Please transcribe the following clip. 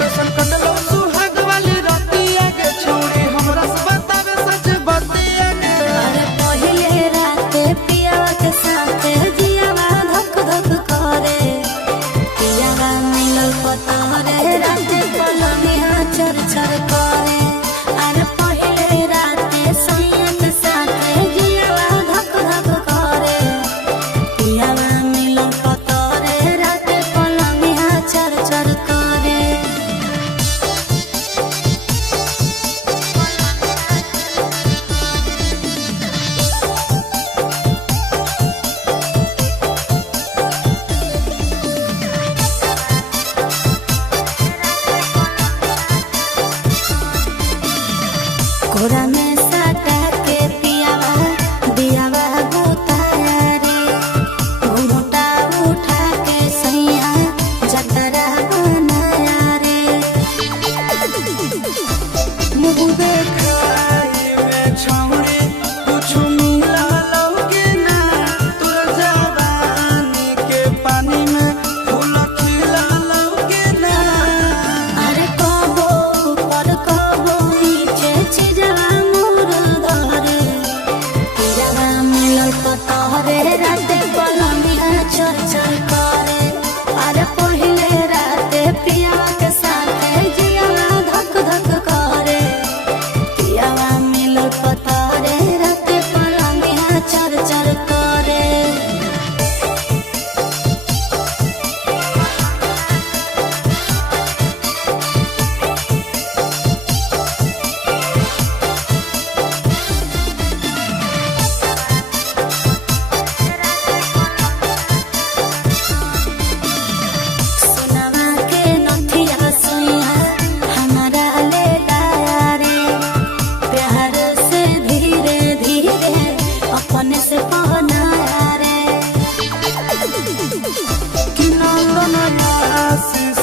कैसन कटलो सुहाग वाली रतिया के छोड़ी हमरा से बतावे सच बतिया के। अरे पहिले राते पियावा के साथे जियावा धक धक करे, पियावा मिलल पतरे राते पलंगिया चर चर करे। अरे पहिले राते सैया के साथे जियावा धक धक करे, पियावा मिलल पतरे राते पलंगिया चर चर करे। कोरा में साटा के पियावा दियावा गोताया रे, घूंघटा उठा के सैया जतरा बनाया रे। मुँह देखाई में छौड़ी कुछ मिला लौके ना, तोर जवानी के पानी में फूल खिला लौके ना। अरे कबो ऊपर कबो नीचे चिजवा मोर धरे, पियावा मिलल पतरे राते पलंगिया चर चर करे। अरे पहिले राते पियावा के साथे जियावा धक धक करे, पियावा मिलल पतरे राते पलंगिया चर चर करे। सोनामा के नथिया सोइया हमारा ले लाया रे, प्यार से धीरे धीरे अपने से पहनाया रे। कि नंदन आशीष